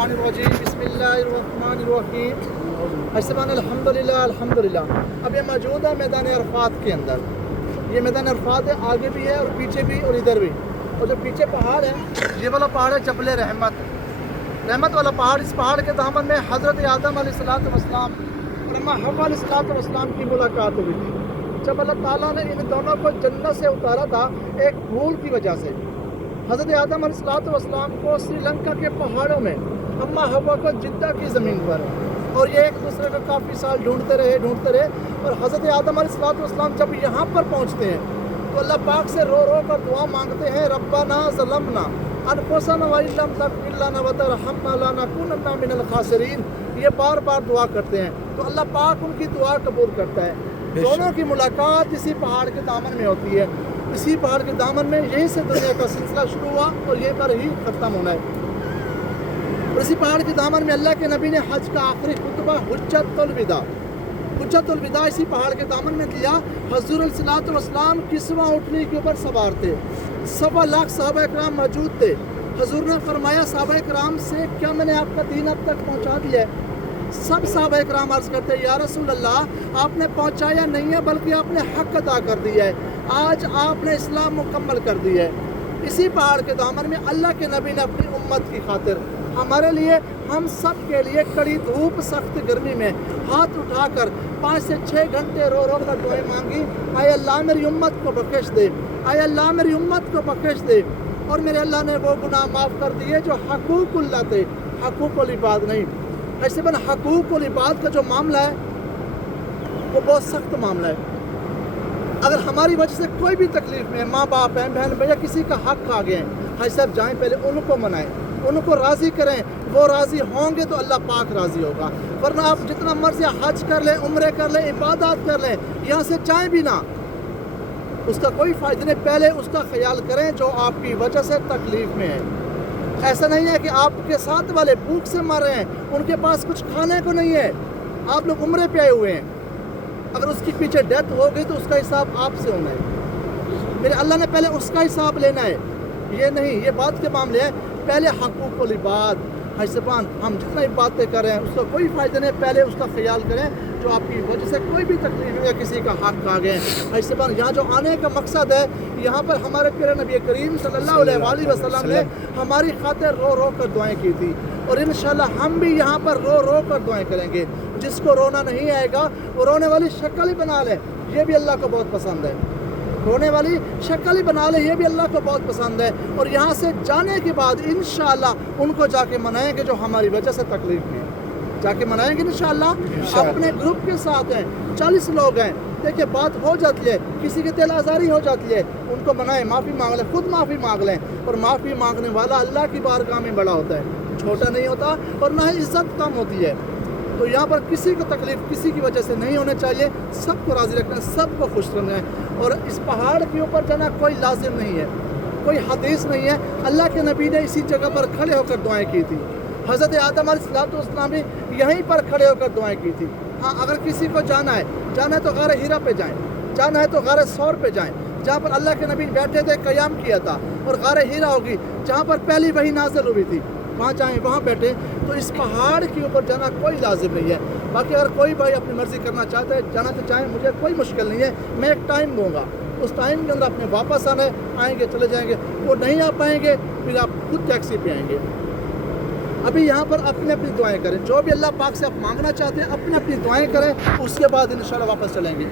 الشیطان الرجیم بسم اللہ الرحمن الرحیم حسبان الحمدللہ اب یہ موجود ہے میدان عرفات کے اندر. یہ میدان عرفات ہے, آگے بھی ہے اور پیچھے بھی اور ادھر بھی. اور جو پیچھے پہاڑ ہے یہ والا پہاڑ ہے جبل رحمت والا پہاڑ. اس پہاڑ کے دامن میں حضرت آدم علیہ السلام اور اماں حوا علیہ السلام کی ملاقات ہوئی تھی. جب اللہ تعالیٰ نے ان دونوں کو جنت سے اتارا تھا ایک بھول کی وجہ سے. حضرت آدم علیہ السلام کو سری لنکا کے پہاڑوں میں, اماں حوا کو جدہ کی زمین پر, اور یہ ایک دوسرے کو کافی سال ڈھونڈتے رہے. اور حضرت آدم علیہ السلام جب یہاں پر پہنچتے ہیں تو اللہ پاک سے رو کر دعا مانگتے ہیں, ربنا ظلمنا انفسنا وان لم تغفر لنا وترحمنا لنکونن من الخاسرین. یہ بار بار دعا کرتے ہیں تو اللہ پاک ان کی دعا قبول کرتا ہے. دونوں کی ملاقات اسی پہاڑ کے دامن میں ہوتی ہے. اسی پہاڑ کے دامن میں یہیں سے دنیا کا سلسلہ شروع ہوا اور یہ پر ہی ختم ہونا ہے. اور اسی پہاڑ کے دامن میں اللہ کے نبی نے حج کا آخری خطبہ حجت الوداع اسی پہاڑ کے دامن میں دیا. حضور علیہ السلام کسوہ اونٹنی کے اوپر سوار تھے. 1.25 لاکھ صحابہ کرام موجود تھے. حضور نے فرمایا صحابہ کرام سے کیا میں نے آپ کا دین اب تک پہنچا دیا ہے؟ سب صحابہ کرام عرض کرتے ہیں یا رسول اللہ آپ نے پہنچایا نہیں ہے بلکہ آپ نے حق ادا کر دیا ہے. آج آپ نے اسلام مکمل کر دیا ہے. اسی پہاڑ کے دامن میں اللہ کے نبی نے اپنی امت کی خاطر ہمارے لیے, ہم سب کے لیے کڑی دھوپ سخت گرمی میں ہاتھ اٹھا کر 5 سے 6 گھنٹے رو کر دعائیں مانگی. اے اللہ میری امت کو بخش دے, اے اللہ میری امت کو بخش دے. اور میرے اللہ نے وہ گناہ معاف کر دیے جو حقوق اللہ تھے, حقوق العباد نہیں. ایسے بن حقوق العباد کا جو معاملہ ہے وہ بہت سخت معاملہ ہے. اگر ہماری وجہ سے کوئی بھی تکلیف میں, ماں باپ ہیں, بہن بھائی, کسی کا حق کھا گئے ہیں, حاجی صاحب جائیں پہلے ان کو منائیں, ان کو راضی کریں. وہ راضی ہوں گے تو اللہ پاک راضی ہوگا. ورنہ آپ جتنا مرضی حج کر لیں, عمرے کر لیں, عبادات کر لیں, یہاں سے جائیں بھی نہ, اس کا کوئی فائدہ نہیں. پہلے اس کا خیال کریں جو آپ کی وجہ سے تکلیف میں ہے. ایسا نہیں ہے کہ آپ کے ساتھ والے بھوک سے مر رہے ہیں, ان کے پاس کچھ کھانے کو نہیں ہے, آپ لوگ عمرے پہ آئے ہوئے ہیں. اگر اس کے پیچھے ڈیتھ ہو گئی تو اس کا حساب آپ سے ہونا ہے. میرے اللہ نے پہلے اس کا حساب لینا ہے, یہ نہیں. یہ بات کے معاملے ہیں پہلے حقوق العباد. حسبان ہم جتنا باتیں کر رہے ہیں اس کا کوئی فائدہ نہیں. پہلے اس کا خیال کریں جو آپ کی وجہ سے کوئی بھی تکلیف یا کسی کا حق کھا گئے. حسبان یہاں جو آنے کا مقصد ہے, یہاں پر ہمارے پیارے نبی کریم صلی اللہ علیہ وسلم نے ہماری خاطر رو کر دعائیں کی تھی, اور انشاءاللہ ہم بھی یہاں پر رو کر دعائیں کریں گے. جس کو رونا نہیں آئے گا وہ رونے والی شکل ہی بنا لے, یہ بھی اللہ کو بہت پسند ہے. رونے والی شکل ہی بنا لے, یہ بھی اللہ کو بہت پسند ہے. اور یہاں سے جانے کے بعد انشاءاللہ ان کو جا کے منائیں گے جو ہماری وجہ سے تکلیف میں جا کے منائیں گے انشاءاللہ. اپنے گروپ کے ساتھ ہیں, 40 لوگ ہیں, دیکھیں بات ہو جاتی ہے, کسی کی دل آزاری ہو جاتی ہے, ان کو منائیں, معافی مانگ لیں, خود معافی مانگ لیں. اور معافی مانگنے والا اللہ کی بارگاہ میں بڑا ہوتا ہے, چھوٹا نہیں ہوتا, اور نہ ہی عزت کم ہوتی ہے. تو یہاں پر کسی کو تکلیف کسی کی وجہ سے نہیں ہونے چاہیے. سب کو راضی رکھنا ہے, سب کو خوش رکھنا ہے. اور اس پہاڑ کے اوپر جانا کوئی لازم نہیں ہے, کوئی حدیث نہیں ہے. اللہ کے نبی نے اسی جگہ پر کھڑے ہو کر دعائیں کی تھی. حضرت آدم علیہ السلام بھی یہیں پر کھڑے ہو کر دعائیں کی تھی. ہاں اگر کسی کو جانا ہے تو غار ہیرا پہ جائیں, جانا ہے تو غار ثور پہ جائیں, جہاں پر اللہ کے نبی بیٹھے تھے, قیام کیا تھا. اور غار ہیرا ہوگی جہاں پر پہلی وحی نازل ہوئی تھی, وہاں جائیں, وہاں بیٹھے. تو اس پہاڑ کے اوپر جانا کوئی لازم نہیں ہے. باقی اگر کوئی بھائی اپنی مرضی کرنا چاہتا ہے, جانا تو چاہیں, مجھے کوئی مشکل نہیں ہے. میں ایک ٹائم دوں گا, اس ٹائم کے اندر اپنے واپس آنا ہے, آئیں گے چلے جائیں گے. وہ نہیں آ پائیں گے پھر آپ خود ٹیکسی پہ آئیں گے. ابھی یہاں پر اپنی اپنی دعائیں کریں, جو بھی اللہ پاک سے آپ مانگنا چاہتے ہیں اپنی اپنی دعائیں کریں, اس کے بعد انشاءاللہ واپس چلیں گے.